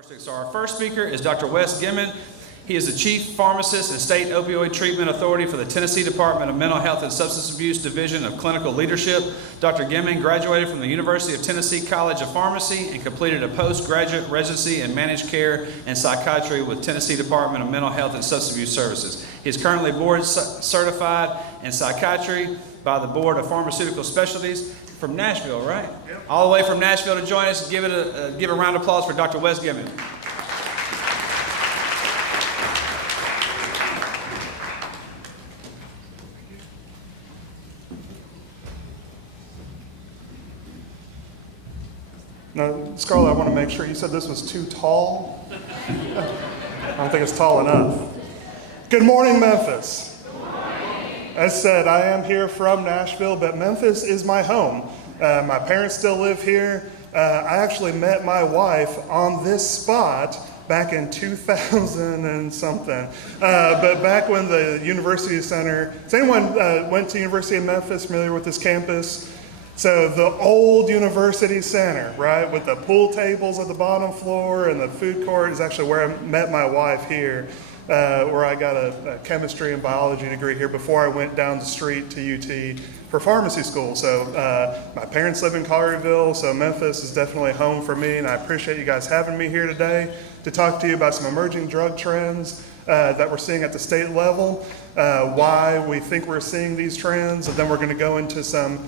So our first speaker is Dr. Wes Geminn. He is the Chief Pharmacist and State Opioid Treatment Authority for the Tennessee Department of Mental Health and Substance Abuse Division of Clinical Leadership. Dr. Geminn graduated from the University of Tennessee College of Pharmacy and completed a postgraduate residency in managed care and psychiatry with Tennessee Department of Mental Health and Substance Abuse Services. He is currently board certified in psychiatry by the Board of Pharmaceutical Specialties from Nashville, right? Yep. All the way from Nashville to join us. Give a round of applause for Dr. Wes Geminn. Now, Scarlett, I want to make sure you said this was too tall. I don't think it's tall enough. Good morning, Memphis. Good morning. As said, I am here from Nashville, but Memphis is my home. My parents still live here. I actually met my wife on this spot back in 2000 and something. But back when the University Center, has anyone went to University of Memphis, familiar with this campus? So the old University Center, right, with the pool tables at the bottom floor and the food court is actually where I met my wife here, where I got a chemistry and biology degree here before I went down the street to UT for pharmacy school. So my parents live in Collierville, so Memphis is definitely home for me, and I appreciate you guys having me here today to talk to you about some emerging drug trends that we're seeing at the state level, why we think we're seeing these trends, and then we're going to go into some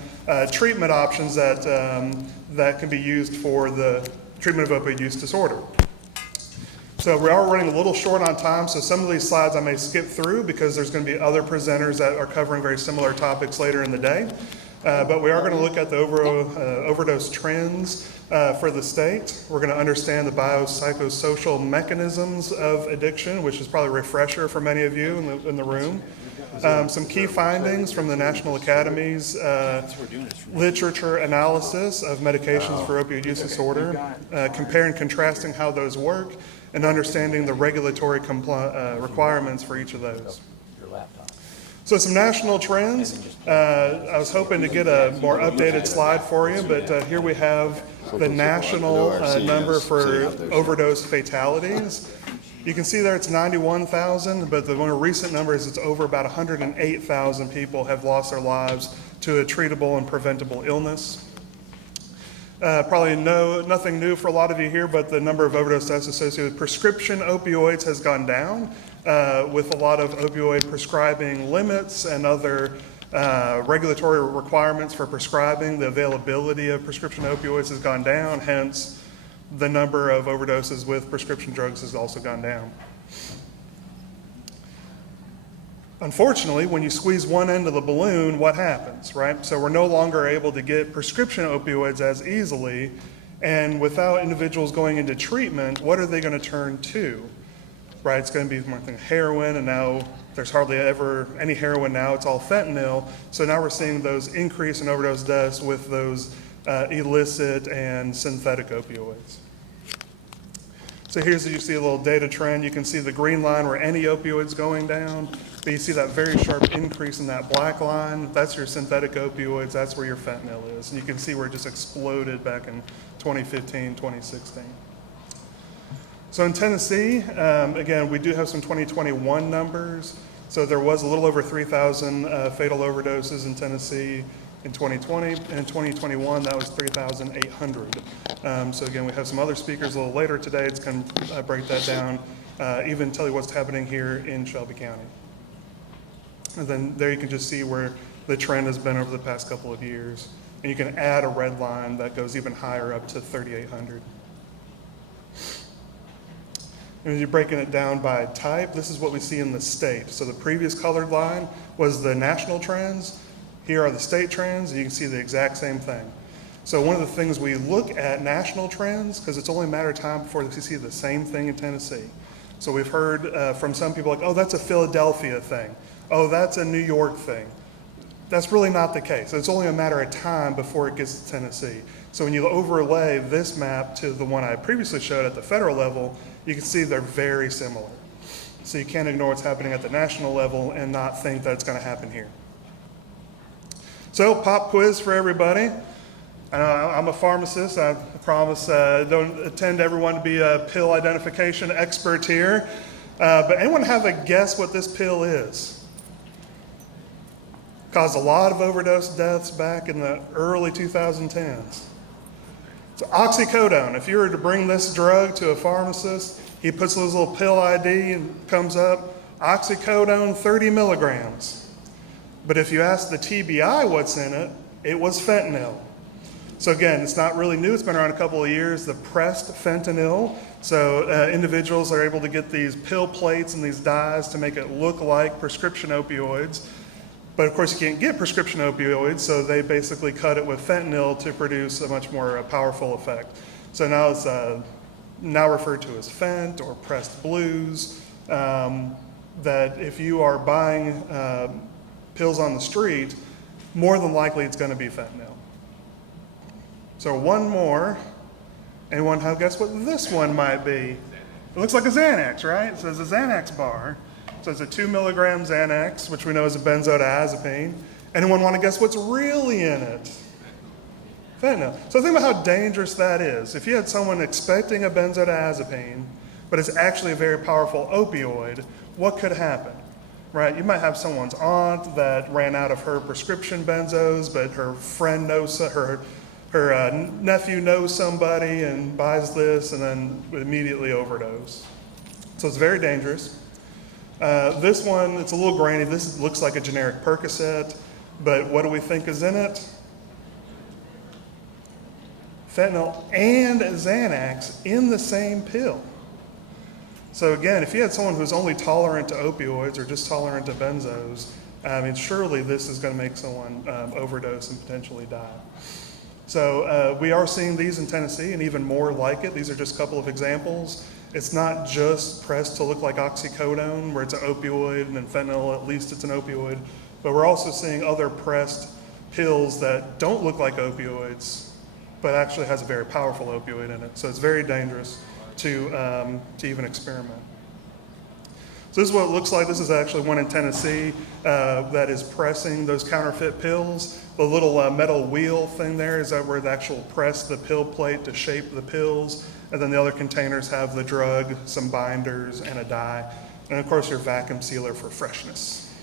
treatment options that can be used for the treatment of opioid use disorder. So we are running a little short on time, so some of these slides I may skip through because there's going to be other presenters that are covering very similar topics later in the day. But we are going to look at the overdose trends for the state. We're going to understand the biopsychosocial mechanisms of addiction, which is probably a refresher for many of you in the room. Some key findings from the National Academy's literature analysis of medications for opioid use disorder, comparing and contrasting how those work, and understanding the regulatory requirements for each of those. So some national trends. I was hoping to get a more updated slide for you, but here we have the national number for overdose fatalities. You can see there it's 91,000, but the more recent number is it's over about 108,000 people have lost their lives to a treatable and preventable illness. Probably nothing new for a lot of you here, but the number of overdose deaths associated with prescription opioids has gone down with a lot of opioid prescribing limits and other regulatory requirements for prescribing. The availability of prescription opioids has gone down, hence the number of overdoses with prescription drugs has also gone down. Unfortunately, when you squeeze one end of the balloon, what happens, right? So we're no longer able to get prescription opioids as easily, and without individuals going into treatment, what are they going to turn to, right? It's going to be more thing heroin, and now there's hardly ever any heroin now, it's all fentanyl. So now we're seeing those increase in overdose deaths with those illicit and synthetic opioids. So here's, you see a little data trend. You can see the green line where any opioid's going down, but you see that very sharp increase in that black line. That's your synthetic opioids. That's where your fentanyl is. And you can see where it just exploded back in 2015, 2016. So in Tennessee, again, we do have some 2021 numbers. So there was a little over 3,000 fatal overdoses in Tennessee in 2020, and in 2021, that was 3,800. So again, we have some other speakers a little later today. It's going to break that down, even tell you what's happening here in Shelby County. And then there you can just see where the trend has been over the past couple of years. And you can add a red line that goes even higher up to 3,800. And as you're breaking it down by type, this is what we see in the state. So the previous colored line was the national trends. Here are the state trends, and you can see the exact same thing. So one of the things we look at national trends, because it's only a matter of time before we see the same thing in Tennessee. So we've heard from some people like, oh, that's a Philadelphia thing. Oh, that's a New York thing. That's really not the case. It's only a matter of time before it gets to Tennessee. So when you overlay this map to the one I previously showed at the federal level, you can see they're very similar. So you can't ignore what's happening at the national level and not think that it's going to happen here. So pop quiz for everybody. I know I'm a pharmacist. I promise don't intend everyone to be a pill identification expert here. But anyone have a guess what this pill is? Caused a lot of overdose deaths back in the early 2010s. So oxycodone, if you were to bring this drug to a pharmacist, he puts his little pill ID and comes up, oxycodone 30 milligrams. But if you ask the TBI what's in it, it was fentanyl. So again, it's not really new, it's been around a couple of years, the pressed fentanyl. So individuals are able to get these pill plates and these dyes to make it look like prescription opioids. But of course you can't get prescription opioids, so they basically cut it with fentanyl to produce a much more powerful effect. So now it's now referred to as Fent or pressed blues, that if you are buying pills on the street, more than likely it's going to be fentanyl. So one more. Anyone have guess what this one might be? It looks like a Xanax, right? It says a Xanax bar. So it's a 2 milligram Xanax, which we know is a benzodiazepine. Anyone want to guess what's really in it? Fentanyl. So think about how dangerous that is. If you had someone expecting a benzodiazepine, but it's actually a very powerful opioid, what could happen? Right? You might have someone's aunt that ran out of her prescription benzos, but her friend knows her nephew knows somebody and buys this and then would immediately overdose. So it's very dangerous. This one, it's a little grainy. This looks like a generic Percocet, but what do we think is in it? Fentanyl and Xanax in the same pill. So again, if you had someone who's only tolerant to opioids or just tolerant to benzos, I mean, surely this is going to make someone overdose and potentially die. So we are seeing these in Tennessee and even more like it. These are just a couple of examples. It's not just pressed to look like oxycodone, where it's an opioid, and then fentanyl, at least it's an opioid. But we're also seeing other pressed pills that don't look like opioids, but actually has a very powerful opioid in it. So it's very dangerous to even experiment. So this is what it looks like. This is actually one in Tennessee that is pressing those counterfeit pills. The little metal wheel thing there is that where they actually press the pill plate to shape the pills. And then the other containers have the drug, some binders, and a dye. And of course your vacuum sealer for freshness.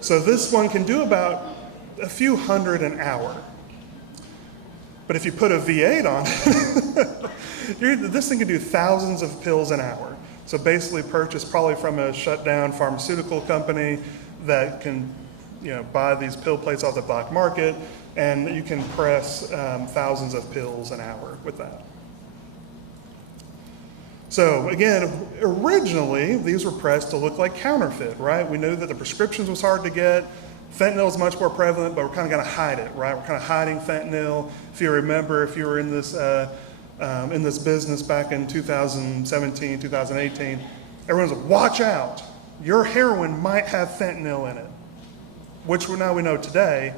So this one can do about a few hundred an hour. But if you put a V8 on it, this thing can do thousands of pills an hour. So basically purchased probably from a shut down pharmaceutical company that can buy these pill plates off the black market, and you can press thousands of pills an hour with that. So again, originally these were pressed to look like counterfeit, right? We knew that the prescriptions was hard to get. Fentanyl is much more prevalent, but we're kind of going to hide it, right? We're kind of hiding fentanyl. If you remember, if you were in this business back in 2017, 2018, everyone's like, watch out, your heroin might have fentanyl in it, which now we know today,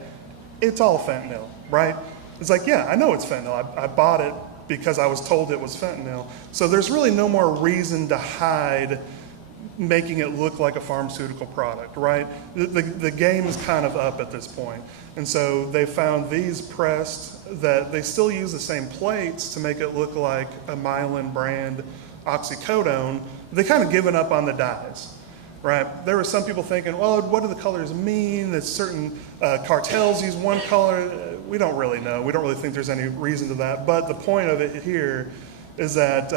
it's all fentanyl, right? It's like, yeah, I know it's fentanyl. I bought it because I was told it was fentanyl. So there's really no more reason to hide making it look like a pharmaceutical product, right? The game is kind of up at this point. And so they found these pressed that they still use the same plates to make it look like a Mylan brand oxycodone. They kind of given up on the dyes, right? There were some people thinking, well, what do the colors mean? That certain cartels use one color. We don't really know. We don't really think there's any reason to that. But the point of it here is that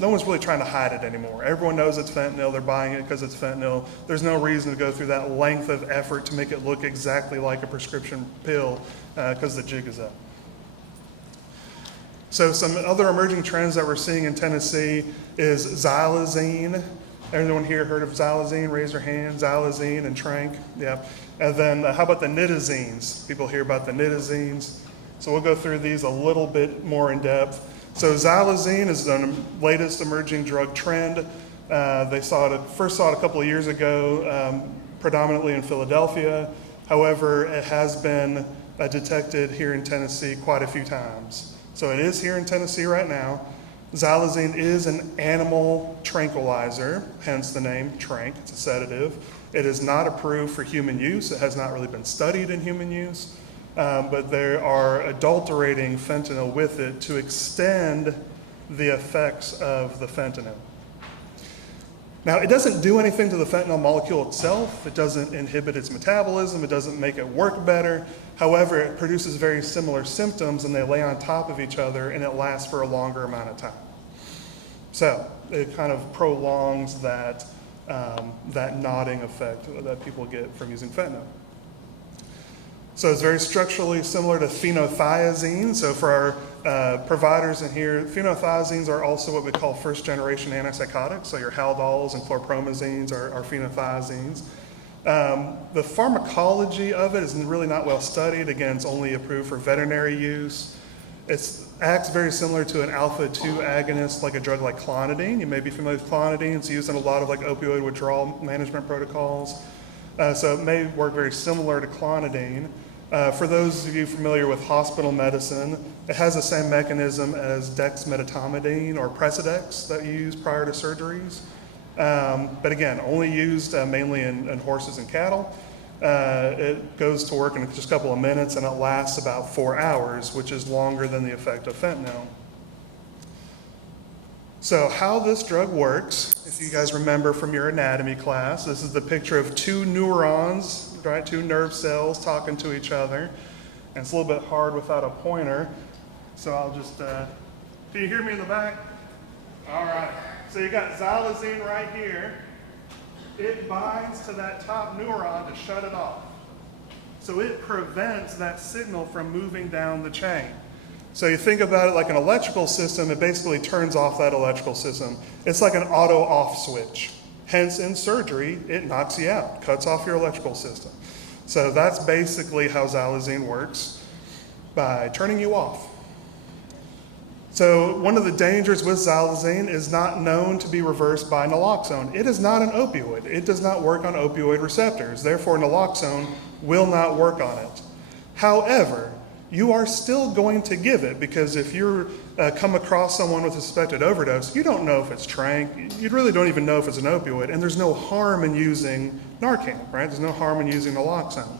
no one's really trying to hide it anymore. Everyone knows it's fentanyl. They're buying it because it's fentanyl. There's no reason to go through that length of effort to make it look exactly like a prescription pill because the jig is up. So some other emerging trends that we're seeing in Tennessee is xylazine. Everyone here heard of xylazine? Raise your hand. Xylazine and tranq. Yeah. And then how about the nitazines? People hear about the nitazines. So we'll go through these a little bit more in depth. So xylazine is the latest emerging drug trend. They first saw it a couple of years ago, predominantly in Philadelphia. However, it has been detected here in Tennessee quite a few times. So it is here in Tennessee right now. Xylazine is an animal tranquilizer, hence the name tranq. It's a sedative. It is not approved for human use. It has not really been studied in human use. but they are adulterating fentanyl with it to extend the effects of the fentanyl. Now, it doesn't do anything to the fentanyl molecule itself. It doesn't inhibit its metabolism. It doesn't make it work better. However, it produces very similar symptoms, and they lay on top of each other, and it lasts for a longer amount of time. So it kind of prolongs that, that nodding effect that people get from using fentanyl. So it's very structurally similar to phenothiazine. So for our providers in here, phenothiazines are also what we call first-generation antipsychotics. So your Haldols and chlorpromazines are phenothiazines. The pharmacology of it is really not well studied. Again, it's only approved for veterinary use. It acts very similar to an alpha-2 agonist, like a drug like clonidine. You may be familiar with clonidine. It's used in a lot of like opioid withdrawal management protocols. So it may work very similar to clonidine. For those of you familiar with hospital medicine, it has the same mechanism as dexmedetomidine or Precedex that you use prior to surgeries. But again, only used mainly in horses and cattle. It goes to work in just a couple of minutes, and it lasts about 4 hours, which is longer than the effect of fentanyl. So how this drug works, if you guys remember from your anatomy class, this is the picture of two neurons, right? Two nerve cells talking to each other. And it's a little bit hard without a pointer. So I'll just, can you hear me in the back? All right. So you got xylazine right here. It binds to that top neuron to shut it off. So it prevents that signal from moving down the chain. So you think about it like an electrical system, it basically turns off that electrical system. It's like an auto off switch. Hence in surgery, it knocks you out, cuts off your electrical system. So that's basically how xylazine works, by turning you off. So one of the dangers with xylazine is not known to be reversed by naloxone. It is not an opioid. It does not work on opioid receptors. Therefore, naloxone will not work on it. However, you are still going to give it, because if you come across someone with a suspected overdose, you don't know if it's tranq, you really don't even know if it's an opioid, and there's no harm in using Narcan, right? There's no harm in using naloxone.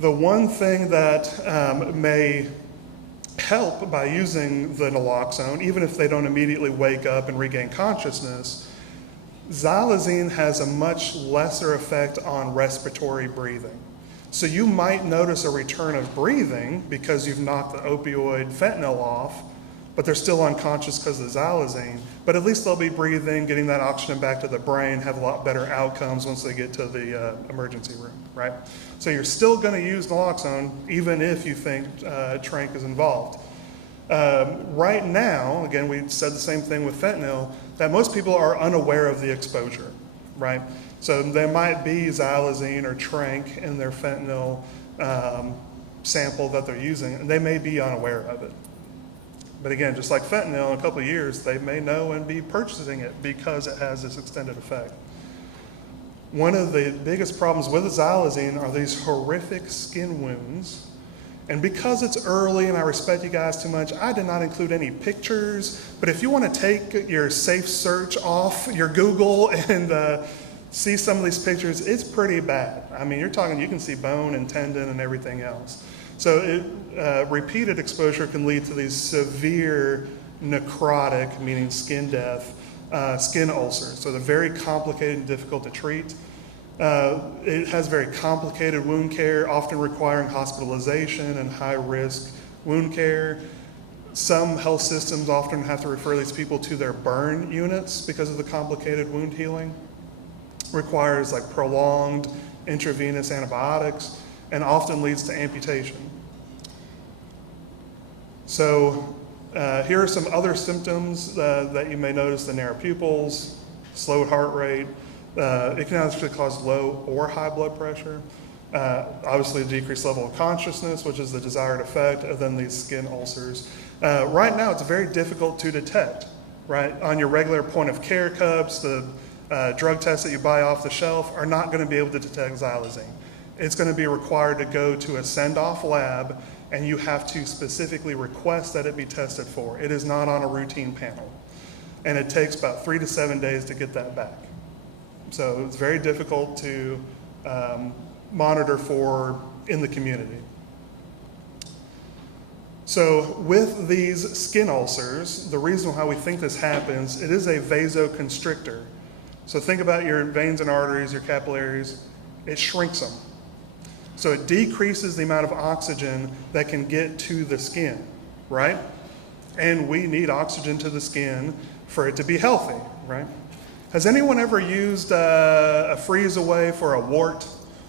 The one thing that may help by using the naloxone, even if they don't immediately wake up and regain consciousness, xylazine has a much lesser effect on respiratory breathing. So you might notice a return of breathing because you've knocked the opioid fentanyl off, but they're still unconscious because of the xylazine. But at least they'll be breathing, getting that oxygen back to the brain, have a lot better outcomes once they get to the emergency room, right? So you're still going to use naloxone even if you think tranq is involved. Right now, again, we said the same thing with fentanyl, that most people are unaware of the exposure, right? So there might be xylazine or tranq in their fentanyl sample that they're using, and they may be unaware of it. But again, just like fentanyl, in a couple of years, they may know and be purchasing it because it has this extended effect. One of the biggest problems with xylazine are these horrific skin wounds. And because it's early and I respect you guys too much, I did not include any pictures. But if you want to take your safe search off your Google and see some of these pictures, it's pretty bad. I mean, you're talking, you can see bone and tendon and everything else. So repeated exposure can lead to these severe necrotic, meaning skin death, skin ulcers. So they're very complicated and difficult to treat. It has very complicated wound care, often requiring hospitalization and high-risk wound care. Some health systems often have to refer these people to their burn units because of the complicated wound healing. Requires like prolonged intravenous antibiotics and often leads to amputation. So here are some other symptoms that you may notice: the narrow pupils, slowed heart rate. It can actually cause low or high blood pressure. Obviously a decreased level of consciousness, which is the desired effect, and then these skin ulcers. Right now it's very difficult to detect, right? On your regular point of care cups, the drug tests that you buy off the shelf are not going to be able to detect xylazine. It's going to be required to go to a send-off lab, and you have to specifically request that it be tested for. It is not on a routine panel. And it takes about 3 to 7 days to get that back. So it's very difficult to monitor for in the community. So with these skin ulcers, the reason why we think this happens, it is a vasoconstrictor. So think about your veins and arteries, your capillaries, it shrinks them. So it decreases the amount of oxygen that can get to the skin, right? And we need oxygen to the skin for it to be healthy, right? Has anyone ever used a freeze away for a wart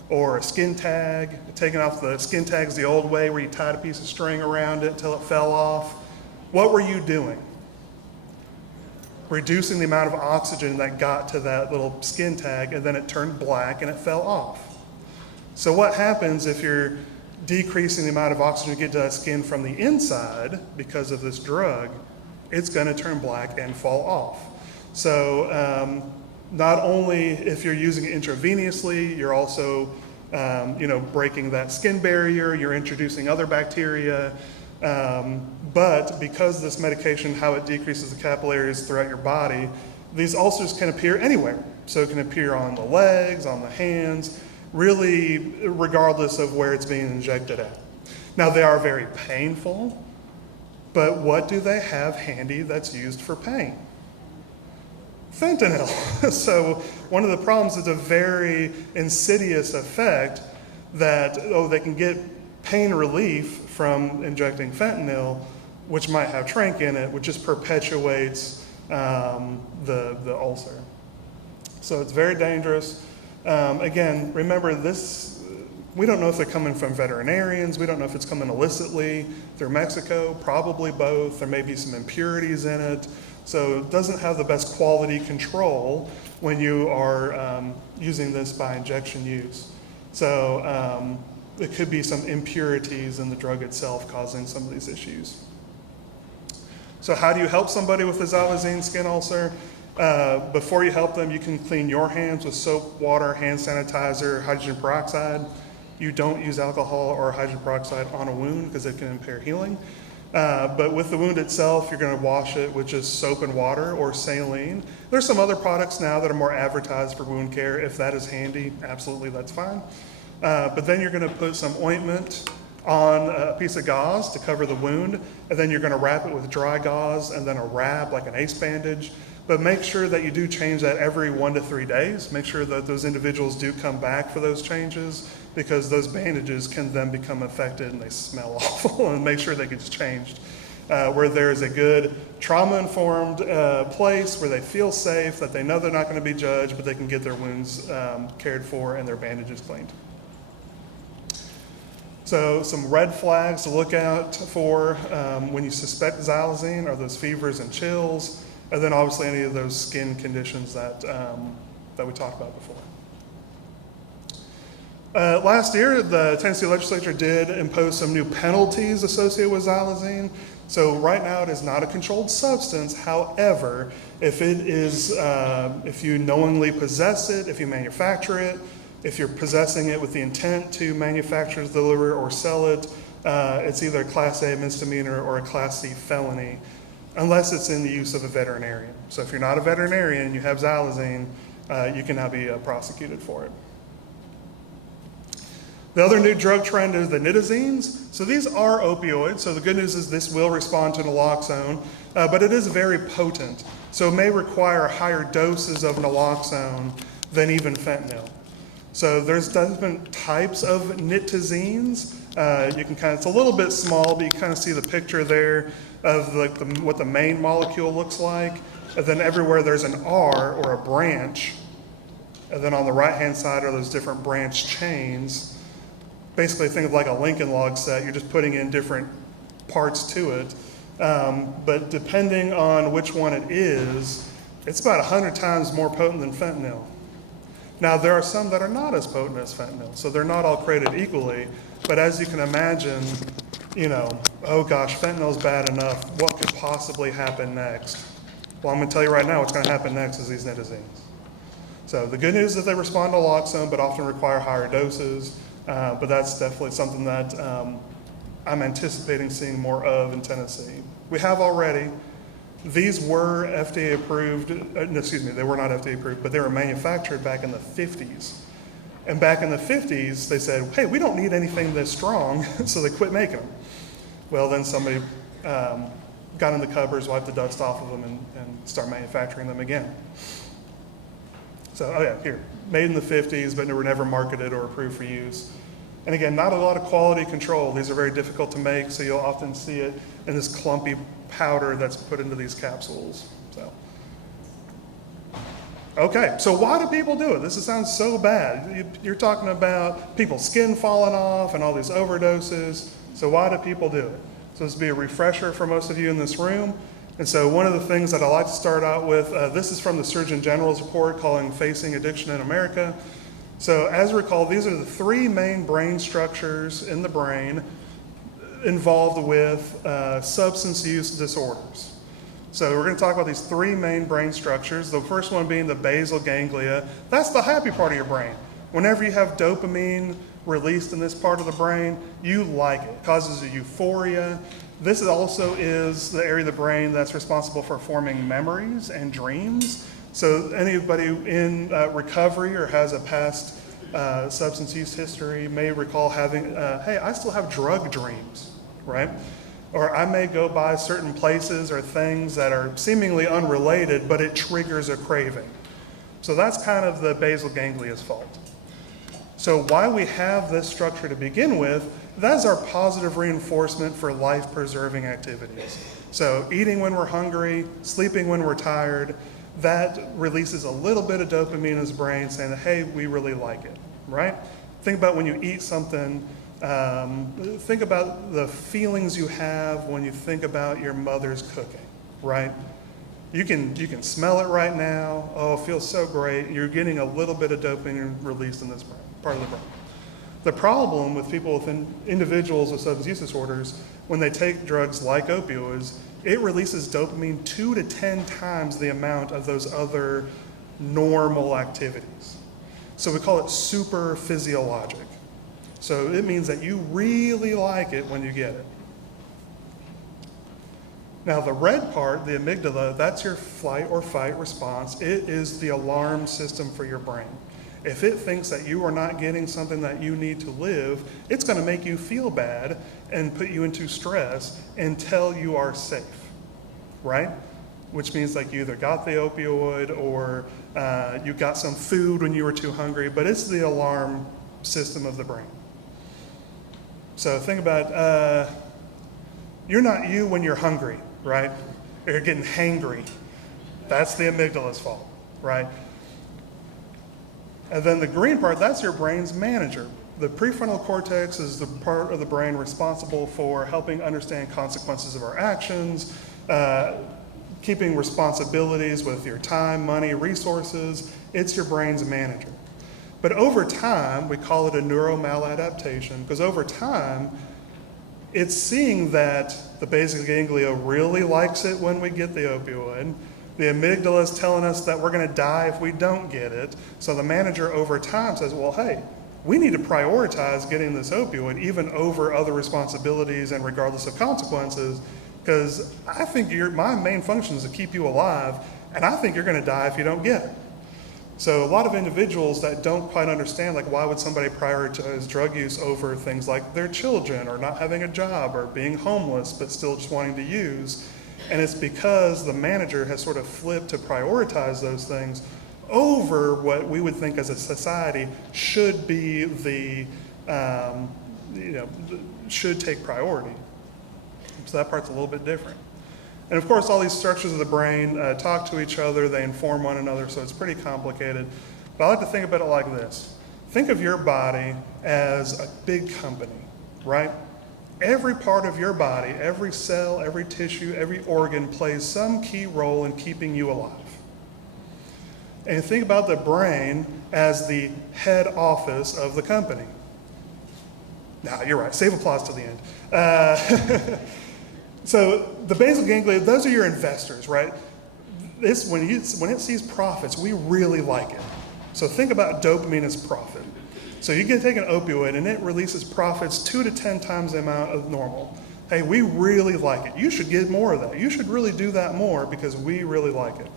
or a skin tag? Taking off the skin tags the old way where you tied a piece of string around it until it fell off. What were you doing? Reducing the amount of oxygen that got to that little skin tag, and then it turned black and it fell off. So what happens if you're decreasing the amount of oxygen to get to that skin from the inside because of this drug? It's going to turn black and fall off. So not only if you're using it intravenously, you're also breaking that skin barrier, you're introducing other bacteria, but because this medication, how it decreases the capillaries throughout your body, these ulcers can appear anywhere. So it can appear on the legs, on the hands, really regardless of where it's being injected at. Now they are very painful, but what do they have handy that's used for pain? Fentanyl. So one of the problems is a very insidious effect that, they can get pain relief from injecting fentanyl, which might have tranq in it, which just perpetuates the ulcer. So it's very dangerous. Again, remember this, we don't know if they're coming from veterinarians, we don't know if it's coming illicitly through Mexico, probably both. There may be some impurities in it. So it doesn't have the best quality control when you are using this by injection use. So it could be some impurities in the drug itself causing some of these issues. So how do you help somebody with a xylazine skin ulcer? Before you help them, you can clean your hands with soap, water, hand sanitizer, hydrogen peroxide. You don't use alcohol or hydrogen peroxide on a wound because it can impair healing. But with the wound itself, you're going to wash it with just soap and water or saline. There's some other products now that are more advertised for wound care. If that is handy, absolutely, that's fine. But then you're going to put some ointment on a piece of gauze to cover the wound, and then you're going to wrap it with dry gauze and then a wrap like an ace bandage. But make sure that you do change that every 1 to 3 days. Make sure that those individuals do come back for those changes, because those bandages can then become infected and they smell awful, and make sure they get changed. Where there's a good trauma-informed place where they feel safe, that they know they're not going to be judged, but they can get their wounds cared for and their bandages cleaned. So some red flags to look out for when you suspect xylazine are those fevers and chills, and then obviously any of those skin conditions that we talked about before. Last year, the Tennessee legislature did impose some new penalties associated with xylazine. So right now it is not a controlled substance. However, if it is, if you knowingly possess it, if you manufacture it, if you're possessing it with the intent to manufacture, deliver, or sell it, it's either a Class A misdemeanor or a Class C felony, unless it's in the use of a veterinarian. So if you're not a veterinarian and you have xylazine, you can now be prosecuted for it. The other new drug trend is the nitazines. So these are opioids. So the good news is this will respond to naloxone, but it is very potent. So it may require higher doses of naloxone than even fentanyl. So there's different types of nitazines. You can it's a little bit small, but you kind of see the picture there of like what the main molecule looks like. And then everywhere there's an R or a branch. And then on the right-hand side are those different branch chains. Basically think of like a Lincoln log set. You're just putting in different parts to it. But depending on which one it is, it's about 100 times more potent than fentanyl. Now, there are some that are not as potent as fentanyl, so they're not all created equally. But as you can imagine, oh gosh, fentanyl's bad enough. What could possibly happen next? Well, I'm going to tell you right now what's going to happen next is these nitazines. So the good news is that they respond to naloxone, but often require higher doses. But that's definitely something that I'm anticipating seeing more of in Tennessee. We have already. These were FDA approved, they were not FDA approved, but they were manufactured back in the 50s. And back in the 50s, they said, hey, we don't need anything this strong, so they quit making them. Well, then somebody got in the cupboards, wiped the dust off of them, and start manufacturing them again. So, oh yeah, here, made in the 50s, but were never marketed or approved for use. And again, not a lot of quality control. These are very difficult to make, so you'll often see it in this clumpy powder that's put into these capsules. So, okay, so why do people do it? This sounds so bad. You're talking about people's skin falling off and all these overdoses. So why do people do it? So this will be a refresher for most of you in this room. And so one of the things that I like to start out with, this is from the Surgeon General's report calling Facing Addiction in America. So as you recall, these are the three main brain structures in the brain involved with substance use disorders. So we're going to talk about these three main brain structures. The first one being the basal ganglia. That's the happy part of your brain. Whenever you have dopamine released in this part of the brain, you like it. It causes a euphoria. This also is the area of the brain that's responsible for forming memories and dreams. So anybody in recovery or has a past substance use history may recall having, hey, I still have drug dreams, right? Or I may go by certain places or things that are seemingly unrelated, but it triggers a craving. So that's kind of the basal ganglia's fault. So why we have this structure to begin with, that's our positive reinforcement for life-preserving activities. So eating when we're hungry, sleeping when we're tired, that releases a little bit of dopamine in his brain saying, hey, we really like it, right? Think about when you eat something, think about the feelings you have when you think about your mother's cooking, right? You can smell it right now. Oh, it feels so great. You're getting a little bit of dopamine released in this part of the brain. The problem with people, with individuals with substance use disorders, when they take drugs like opioids, it releases dopamine 2 to 10 times the amount of those other normal activities. So we call it super physiologic. So it means that you really like it when you get it. Now the red part, the amygdala, that's your flight or fight response. It is the alarm system for your brain. If it thinks that you are not getting something that you need to live, it's going to make you feel bad and put you into stress until you are safe, right? Which means like you either got the opioid or you got some food when you were too hungry, but it's the alarm system of the brain. So think about, you're not you when you're hungry, right? Or you're getting hangry. That's the amygdala's fault, right? And then the green part, that's your brain's manager. The prefrontal cortex is the part of the brain responsible for helping understand consequences of our actions, keeping responsibilities with your time, money, resources. It's your brain's manager. But over time, we call it a neuromaladaptation, because over time, it's seeing that the basal ganglia really likes it when we get the opioid. The amygdala is telling us that we're going to die if we don't get it. So the manager over time says, well, hey, we need to prioritize getting this opioid even over other responsibilities and regardless of consequences, because I think my main function is to keep you alive, and I think you're going to die if you don't get it. So a lot of individuals that don't quite understand, like why would somebody prioritize drug use over things like their children or not having a job or being homeless but still just wanting to use. And it's because the manager has sort of flipped to prioritize those things over what we would think as a society should be should take priority. So that part's a little bit different. And of course, all these structures of the brain talk to each other, they inform one another, so it's pretty complicated. But I like to think about it like this. Think of your body as a big company, right? Every part of your body, every cell, every tissue, every organ plays some key role in keeping you alive. And think about the brain as the head office of the company. Now, you're right, save applause to the end. So the basal ganglia, those are your investors, right? When it sees profits, we really like it. So think about dopamine as profit. So you can take an opioid and it releases profits 2 to 10 times the amount of normal. Hey, we really like it. You should get more of that. You should really do that more because we really like it.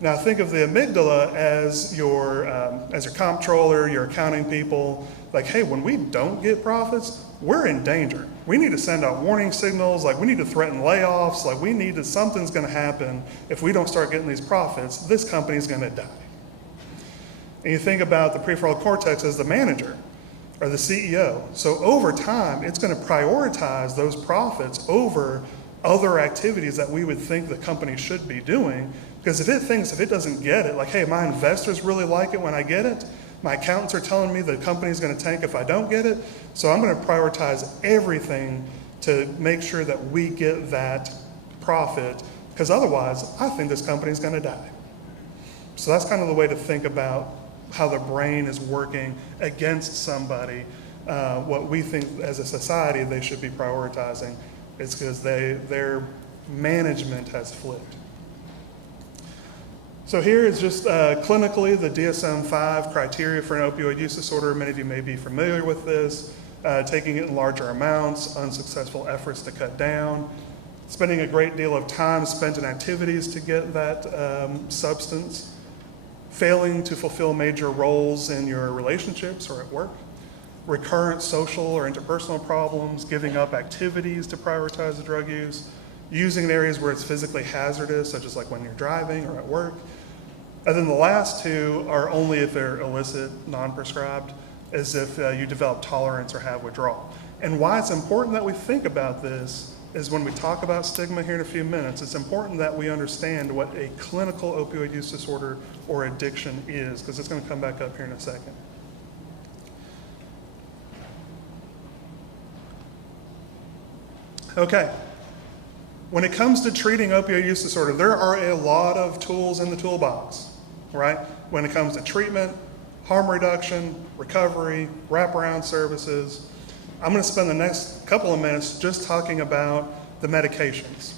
Now think of the amygdala as your comptroller, your accounting people. Like, hey, when we don't get profits, we're in danger. We need to send out warning signals, like we need to threaten layoffs, like something's gonna happen if we don't start getting these profits, this company's gonna die. And you think about the prefrontal cortex as the manager or the CEO. So over time, it's gonna prioritize those profits over other activities that we would think the company should be doing. Because if it doesn't get it, like, hey, my investors really like it when I get it, my accountants are telling me the company's gonna tank if I don't get it, so I'm gonna prioritize everything to make sure that we get that profit, because otherwise, I think this company's gonna die. So that's kind of the way to think about how the brain is working against somebody. What we think as a society they should be prioritizing is because their management has flipped. So here is just clinically the DSM-5 criteria for an opioid use disorder. Many of you may be familiar with this. Taking it in larger amounts, unsuccessful efforts to cut down, spending a great deal of time spent in activities to get that substance, failing to fulfill major roles in your relationships or at work, recurrent social or interpersonal problems, giving up activities to prioritize the drug use, using in areas where it's physically hazardous, such as like when you're driving or at work. And then the last two are only if they're illicit, non-prescribed, as if you develop tolerance or have withdrawal. And why it's important that we think about this is when we talk about stigma here in a few minutes, it's important that we understand what a clinical opioid use disorder or addiction is, because it's going to come back up here in a second. Okay. When it comes to treating opioid use disorder, there are a lot of tools in the toolbox, right? When it comes to treatment, harm reduction, recovery, wraparound services. I'm going to spend the next couple of minutes just talking about the medications.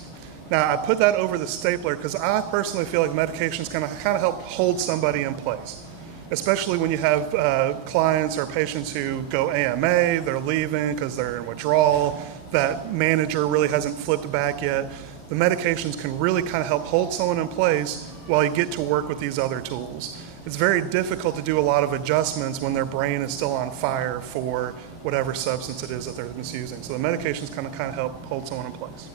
Now, I put that over the stapler because I personally feel like medications kind of help hold somebody in place, especially when you have clients or patients who go AMA, they're leaving because they're in withdrawal, that manager really hasn't flipped back yet. The medications can really kind of help hold someone in place while you get to work with these other tools. It's very difficult to do a lot of adjustments when their brain is still on fire for whatever substance it is that they're misusing. So the medications kind of help hold someone in place.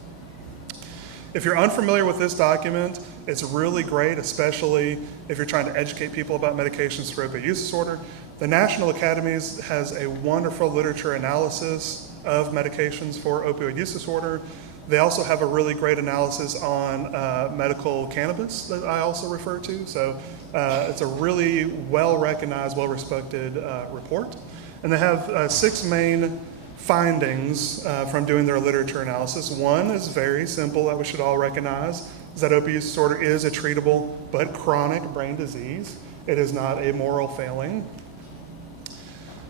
If you're unfamiliar with this document, it's really great, especially if you're trying to educate people about medications for opioid use disorder. The National Academies has a wonderful literature analysis of medications for opioid use disorder. They also have a really great analysis on medical cannabis that I also refer to. So it's a really well-recognized, well-respected report. And they have 6 main findings from doing their literature analysis. One is very simple that we should all recognize, is that opioid use disorder is a treatable but chronic brain disease. It is not a moral failing.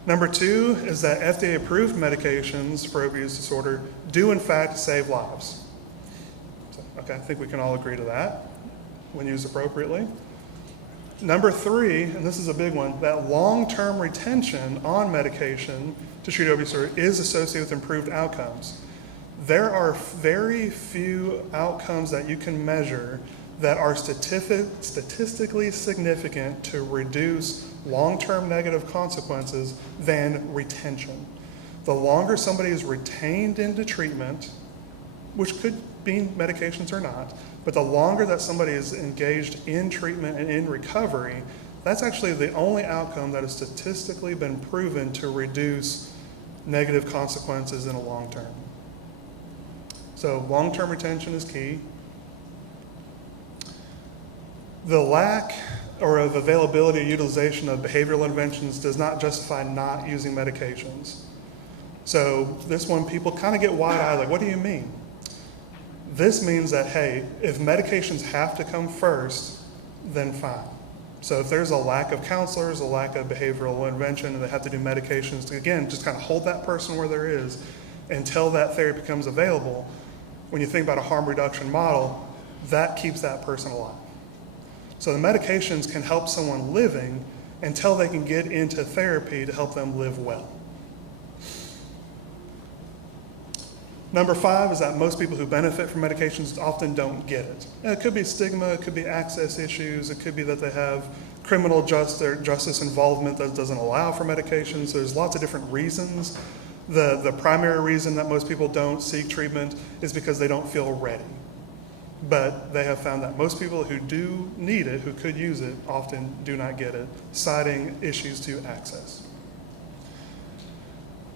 Number 2 is that FDA-approved medications for opioid use disorder do in fact save lives. So, okay, I think we can all agree to that when used appropriately. Number 3, and this is a big one, that long-term retention on medication to treat opioid disorder is associated with improved outcomes. There are very few outcomes that you can measure that are statistically significant to reduce long-term negative consequences than retention. The longer somebody is retained into treatment, which could be medications or not, but the longer that somebody is engaged in treatment and in recovery, that's actually the only outcome that has statistically been proven to reduce negative consequences in a long term. So long-term retention is key. The lack or of availability or utilization of behavioral interventions does not justify not using medications. So this one, people kind of get wide-eyed, like, what do you mean? This means that, hey, if medications have to come first, then fine. So if there's a lack of counselors, a lack of behavioral intervention, and they have to do medications to, again, just kind of hold that person where there is until that therapy becomes available, when you think about a harm reduction model, that keeps that person alive. So the medications can help someone living until they can get into therapy to help them live well. Number 5 is that most people who benefit from medications often don't get it. And it could be stigma, it could be access issues, it could be that they have criminal justice involvement that doesn't allow for medications. There's lots of different reasons The primary reason that most people don't seek treatment is because they don't feel ready. But they have found that most people who do need it, who could use it, often do not get it, citing issues to access.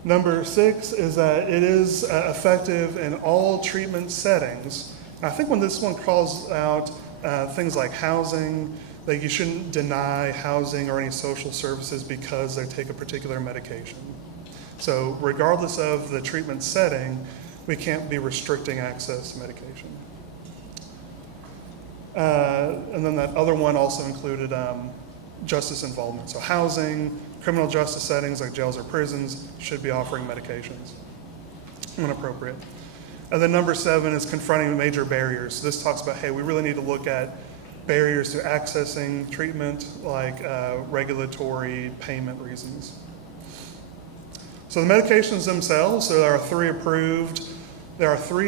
Number 6 is that it is effective in all treatment settings. I think when this one calls out things like housing, that you shouldn't deny housing or any social services because they take a particular medication. So regardless of the treatment setting, we can't be restricting access to medication. And then that other one also included justice involvement. So housing, criminal justice settings like jails or prisons should be offering medications when appropriate. And then number 7 is confronting major barriers. So this talks about, hey, we really need to look at barriers to accessing treatment like regulatory payment reasons. So the medications themselves, so there are 3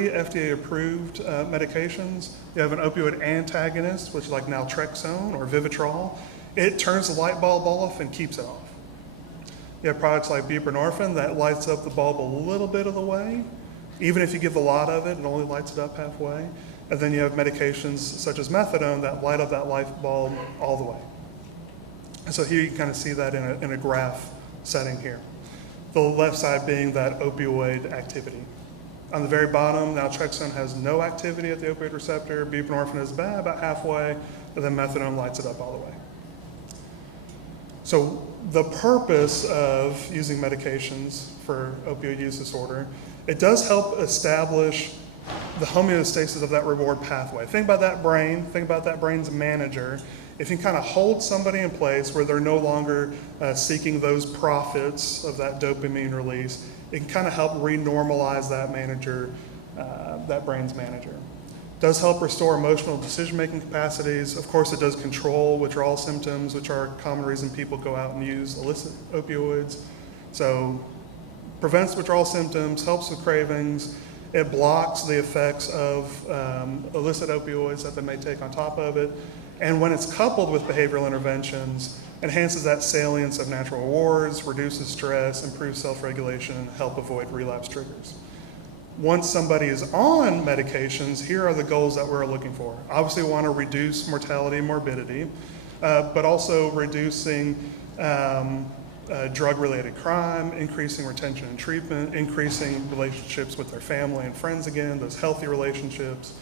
FDA approved medications. You have an opioid antagonist, which is like naltrexone or Vivitrol. It turns the light bulb off and keeps it off. You have products like buprenorphine that lights up the bulb a little bit of the way. Even if you give a lot of it, it only lights it up halfway. And then you have medications such as methadone that light up that light bulb all the way. And so here you can kind of see that in a graph setting here. The left side being that opioid activity. On the very bottom, naltrexone has no activity at the opioid receptor, buprenorphine is about halfway, and then methadone lights it up all the way. So the purpose of using medications for opioid use disorder, it does help establish the homeostasis of that reward pathway. Think about that brain, think about that brain's manager. If you kind of hold somebody in place where they're no longer seeking those profits of that dopamine release, it can kind of help renormalize that manager, that brain's manager. It does help restore emotional decision-making capacities. Of course, it does control withdrawal symptoms, which are a common reason people go out and use illicit opioids. So prevents withdrawal symptoms, helps with cravings. It blocks the effects of illicit opioids that they may take on top of it. And when it's coupled with behavioral interventions, enhances that salience of natural rewards, reduces stress, improves self-regulation, and help avoid relapse triggers. Once somebody is on medications, here are the goals that we're looking for. Obviously, we want to reduce mortality and morbidity, but also reducing drug-related crime, increasing retention and treatment, increasing relationships with their family and friends again, those healthy relationships.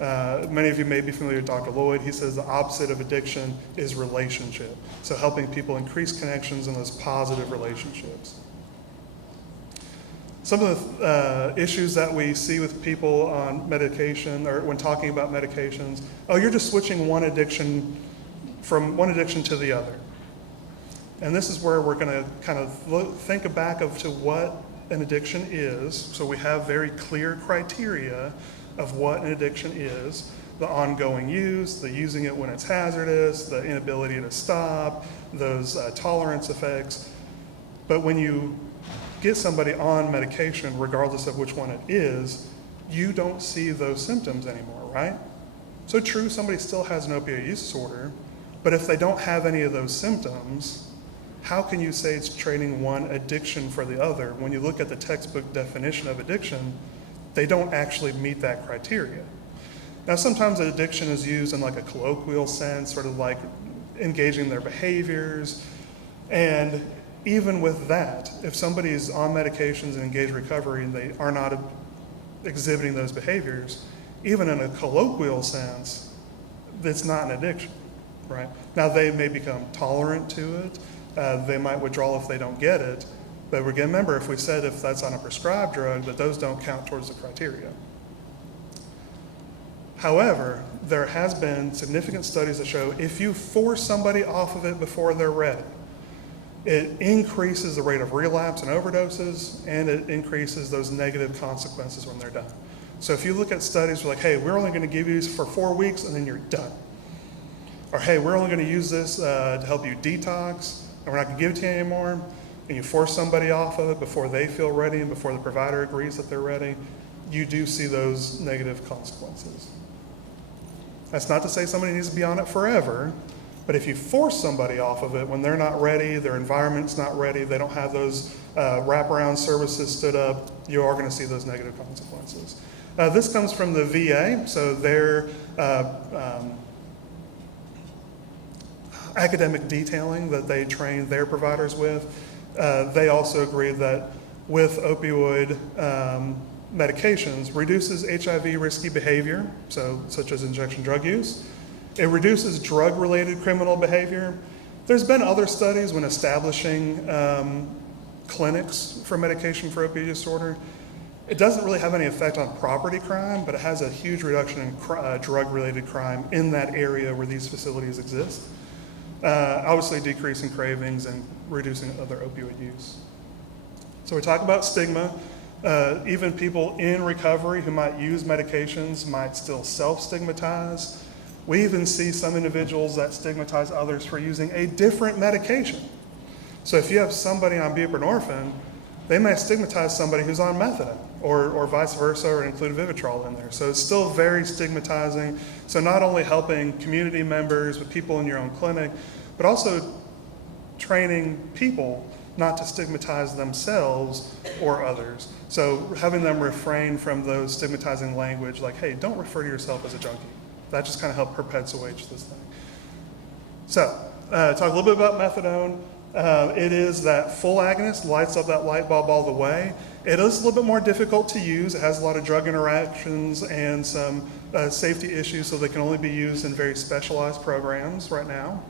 Many of you may be familiar with Dr. Lloyd. He says the opposite of addiction is relationship. So helping people increase connections in those positive relationships. Some of the issues that we see with people on medication or when talking about medications, oh, you're just switching one addiction from one addiction to the other. And this is where we're going to kind of think back to what an addiction is. So we have very clear criteria of what an addiction is: the ongoing use, the using it when it's hazardous, the inability to stop, those tolerance effects. But when you get somebody on medication, regardless of which one it is, you don't see those symptoms anymore, right? So true, somebody still has an opioid use disorder, but if they don't have any of those symptoms, how can you say it's trading one addiction for the other? When you look at the textbook definition of addiction, they don't actually meet that criteria. Now, sometimes addiction is used in like a colloquial sense, sort of like engaging their behaviors. And even with that, if somebody is on medications and engaged recovery and they are not exhibiting those behaviors, even in a colloquial sense, it's not an addiction, right? Now, they may become tolerant to it. They might withdraw if they don't get it. But again, remember, if we said if that's on a prescribed drug, that those don't count towards the criteria. However, there has been significant studies that show if you force somebody off of it before they're ready, it increases the rate of relapse and overdoses, and it increases those negative consequences when they're done. So if you look at studies like, hey, we're only going to give you this for 4 weeks and then you're done. Or hey, we're only going to use this to help you detox, and we're not going to give it to you anymore, and you force somebody off of it before they feel ready and before the provider agrees that they're ready, you do see those negative consequences. That's not to say somebody needs to be on it forever, But if you force somebody off of it when they're not ready, their environment's not ready, they don't have those wraparound services stood up, you are going to see those negative consequences. This comes from the VA, so their academic detailing that they train their providers with. They also agree that with opioid medications reduces HIV risky behavior, such as injection drug use. It reduces drug-related criminal behavior. There's been other studies when establishing clinics for medication for opioid disorder. It doesn't really have any effect on property crime, but it has a huge reduction in drug-related crime in that area where these facilities exist. Obviously decreasing cravings and reducing other opioid use. So we talk about stigma. Even people in recovery who might use medications might still self-stigmatize. We even see some individuals that stigmatize others for using a different medication. So if you have somebody on buprenorphine, they may stigmatize somebody who's on methadone, or vice versa, or include Vivitrol in there. So it's still very stigmatizing. So not only helping community members with people in your own clinic, but also training people not to stigmatize themselves or others. So having them refrain from those stigmatizing language like, hey, don't refer to yourself as a junkie. That just kind of helps perpetuate this thing. So talk a little bit about methadone. It is that full agonist, lights up that light bulb all the way. It is a little bit more difficult to use. It has a lot of drug interactions and some safety issues, so they can only be used in very specialized programs right now.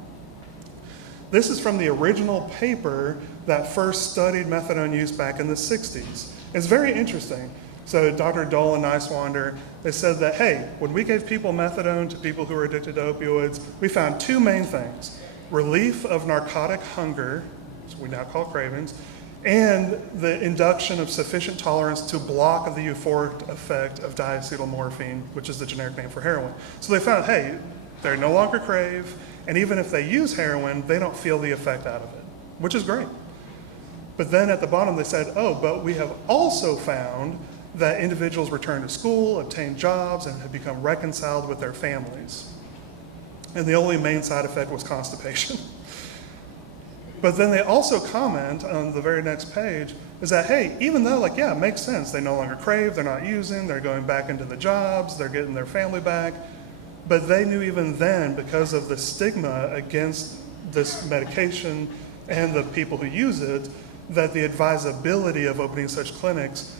This is from the original paper that first studied methadone use back in the 60s. It's very interesting. So Dr. Dole and Niswander, they said that, hey, when we gave people methadone to people who were addicted to opioids, we found two main things: relief of narcotic hunger, which we now call cravings, and the induction of sufficient tolerance to block the euphoric effect of diacetylmorphine, which is the generic name for heroin. So they found, hey, they no longer crave, and even if they use heroin, they don't feel the effect out of it, which is great. But then at the bottom they said, oh, but we have also found that individuals return to school, obtain jobs, and have become reconciled with their families. And the only main side effect was constipation. But then they also comment on the very next page is that, hey, even though, like, yeah, it makes sense, they no longer crave, they're not using, they're going back into the jobs, they're getting their family back, but they knew even then, because of the stigma against this medication and the people who use it, that the advisability of opening such clinics,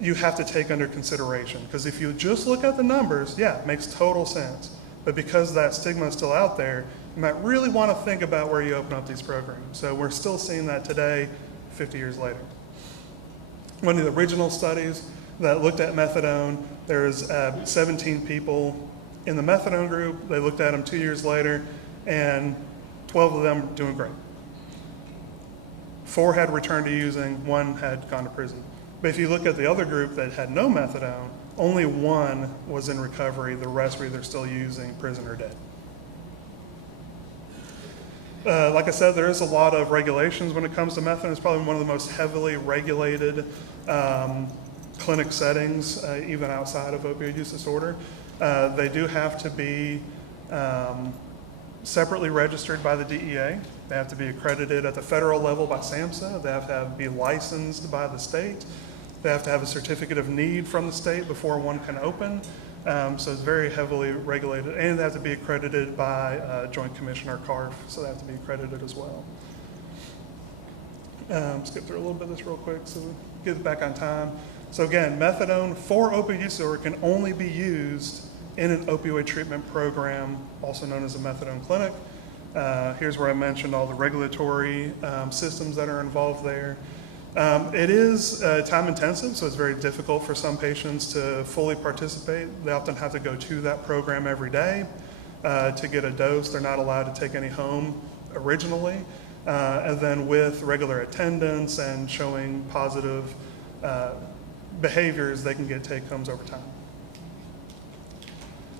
you have to take under consideration. Because if you just look at the numbers, yeah, it makes total sense. But because that stigma is still out there, you might really want to think about where you open up these programs. So we're still seeing that today, 50 years later. One of the original studies that looked at methadone, there was 17 people in the methadone group. They looked at them 2 years later, and 12 of them were doing great. 4 had returned to using, 1 had gone to prison. But if you look at the other group that had no methadone, only 1 was in recovery. The rest were either still using, prison, or dead. Like I said, there is a lot of regulations when it comes to methadone. It's probably one of the most heavily regulated clinic settings, even outside of opioid use disorder. They do have to be separately registered by the DEA. They have to be accredited at the federal level by SAMHSA. They have to be licensed by the state. They have to have a certificate of need from the state before one can open. So it's very heavily regulated, and they have to be accredited by Joint Commission or CARF, so they have to be accredited as well. Skip through a little bit of this real quick so we get it back on time. So again, methadone for opioid use disorder can only be used in an opioid treatment program, also known as a methadone clinic. Here's where I mentioned all the regulatory systems that are involved there. It is time intensive, so it's very difficult for some patients to fully participate. They often have to go to that program every day to get a dose. They're not allowed to take any home originally. And then with regular attendance and showing positive behaviors, they can get take-homes over time.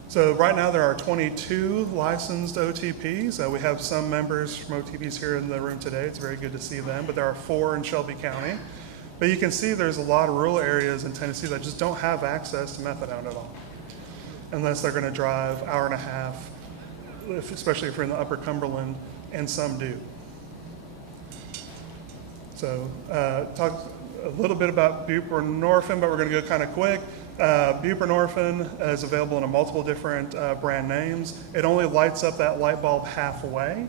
So right now there are 22 licensed OTPs. We have some members from OTPs here in the room today. It's very good to see them, but there are 4 in Shelby County. But you can see there's a lot of rural areas in Tennessee that just don't have access to methadone at all, unless they're gonna drive 1.5 hours especially if you're in the Upper Cumberland, and some do. So talk a little bit about buprenorphine, but we're going to go kind of quick. Buprenorphine is available in multiple different brand names. It only lights up that light bulb halfway.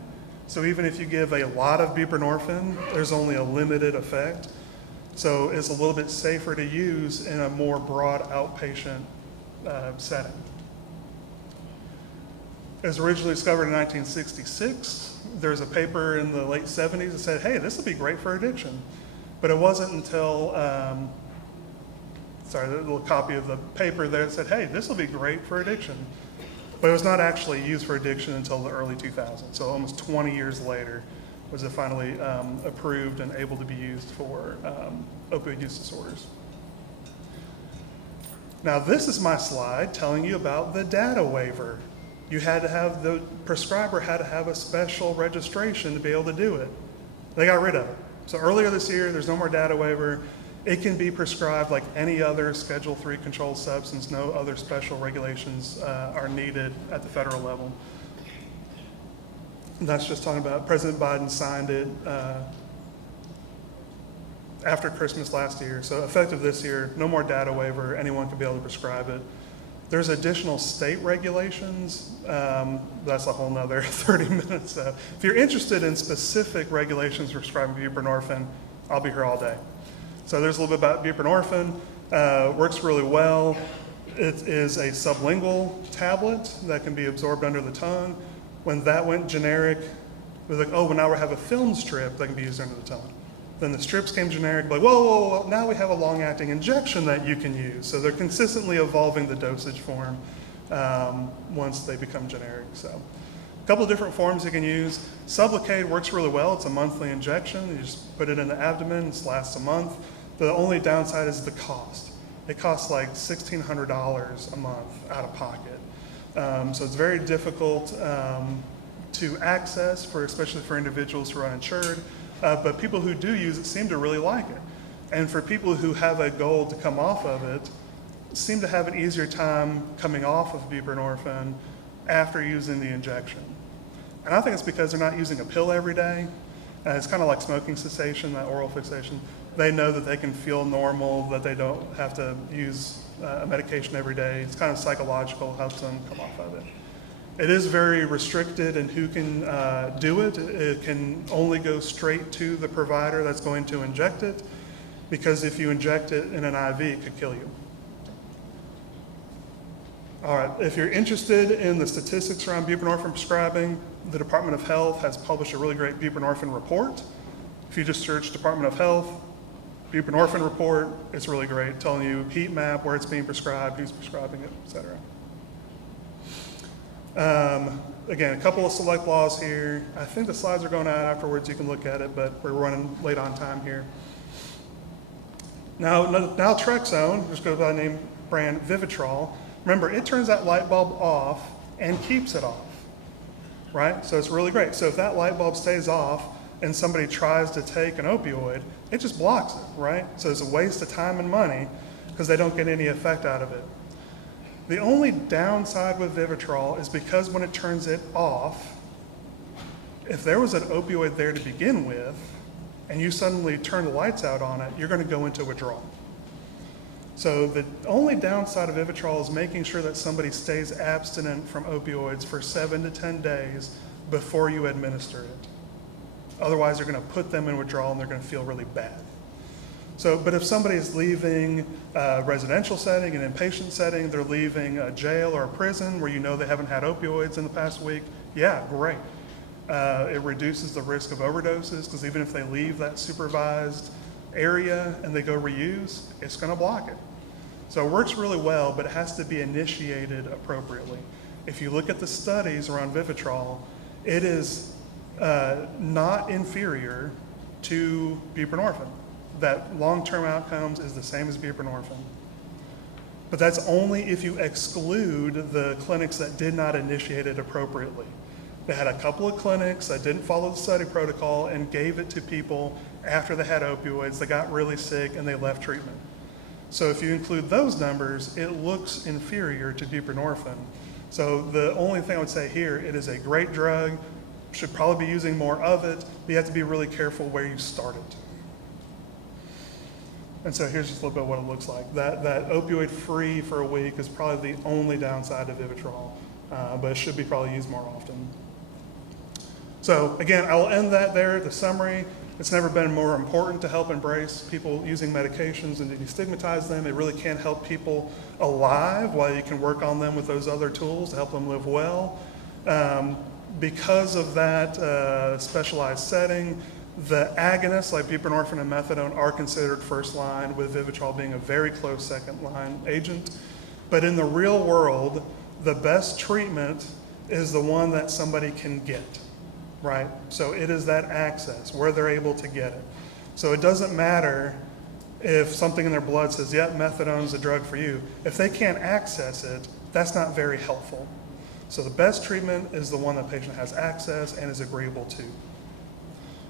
So even if you give a lot of buprenorphine, there's only a limited effect. So it's a little bit safer to use in a more broad outpatient setting. It was originally discovered in 1966. There was a paper in the late 70s that said, hey, this will be great for addiction. But it wasn't until, the little copy of the paper there that said, hey, this will be great for addiction. But it was not actually used for addiction until the early 2000s. So almost 20 years later was it finally approved and able to be used for opioid use disorders. Now this is my slide telling you about the data waiver. You had to have, the prescriber had to have a special registration to be able to do it. They got rid of it. So earlier this year, there's no more data waiver. It can be prescribed like any other Schedule III controlled substance. No other special regulations are needed at the federal level. And that's just talking about President Biden signed it after Christmas last year. So effective this year, no more data waiver. Anyone can be able to prescribe it. There's additional state regulations. That's a whole nother 30 minutes. If you're interested in specific regulations for prescribing buprenorphine, I'll be here all day. So there's a little bit about buprenorphine. Works really well. It is a sublingual tablet that can be absorbed under the tongue. When that went generic, it was like, oh, well, now we have a film strip that can be used under the tongue. Then the strips came generic, like, whoa, now we have a long-acting injection that you can use. So they're consistently evolving the dosage form once they become generic. So a couple of different forms you can use. Sublocade works really well. It's a monthly injection. You just put it in the abdomen. It lasts a month. The only downside is the cost. It costs like $1,600 a month out of pocket. So it's very difficult to access, especially for individuals who are uninsured. But people who do use it seem to really like it. And for people who have a goal to come off of it, seem to have an easier time coming off of buprenorphine after using the injection. And I think it's because they're not using a pill every day. It's kind of like smoking cessation, that oral fixation. They know that they can feel normal, that they don't have to use a medication every day. It's kind of psychological, helps them come off of it. It is very restricted in who can do it. It can only go straight to the provider that's going to inject it, because if you inject it in an IV, it could kill you. All right, if you're interested in the statistics around buprenorphine prescribing, the Department of Health has published a really great buprenorphine report. If you just search Department of Health, buprenorphine report, it's really great, telling you heat map, where it's being prescribed, who's prescribing it, et cetera. Again, a couple of select laws here. I think the slides are going out afterwards. You can look at it, but we're running late on time here. Now naltrexone, which goes by the name brand Vivitrol. Remember, it turns that light bulb off and keeps it off, right? So it's really great. So if that light bulb stays off and somebody tries to take an opioid, it just blocks it, right? So it's a waste of time and money because they don't get any effect out of it. The only downside with Vivitrol is because when it turns it off, if there was an opioid there to begin with, and you suddenly turn the lights out on it, you're going to go into withdrawal. So the only downside of Vivitrol is making sure that somebody stays abstinent from opioids for 7 to 10 days before you administer it. Otherwise, you're going to put them in withdrawal and they're going to feel really bad. So, but if somebody's leaving a residential setting, an inpatient setting, they're leaving a jail or a prison where you know they haven't had opioids in the past week, yeah, great. It reduces the risk of overdoses because even if they leave that supervised area and they go reuse, it's going to block it. So it works really well, but it has to be initiated appropriately. If you look at the studies around Vivitrol, it is not inferior to buprenorphine. That long-term outcomes is the same as buprenorphine. But that's only if you exclude the clinics that did not initiate it appropriately. They had a couple of clinics that didn't follow the study protocol and gave it to people after they had opioids. They got really sick and they left treatment. So if you include those numbers, it looks inferior to buprenorphine. So the only thing I would say here, it is a great drug, should probably be using more of it, but you have to be really careful where you start it. And so here's just a little bit of what it looks like. That opioid free for a week is probably the only downside of Vivitrol, but it should be probably used more often. So again, I will end that there, the summary. It's never been more important to help embrace people using medications and to destigmatize them. It really can help people alive while you can work on them with those other tools to help them live well. Because of that specialized setting, the agonists like buprenorphine and methadone are considered first line, with Vivitrol being a very close second line agent. But in the real world, the best treatment is the one that somebody can get, right? So it is that access where they're able to get it. So it doesn't matter if something in their blood says, yep, methadone is a drug for you. If they can't access it, that's not very helpful. So the best treatment is the one that patient has access and is agreeable to.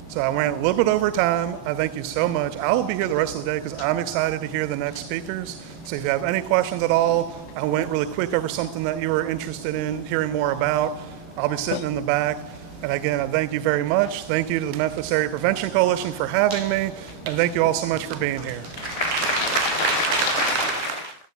So I ran a little bit over time. I thank you so much. I will be here the rest of the day because I'm excited to hear the next speakers. So if you have any questions at all, I went really quick over something that you were interested in hearing more about. I'll be sitting in the back. And again, I thank you very much. Thank you to the Memphis Area Prevention Coalition for having me. And thank you all so much for being here.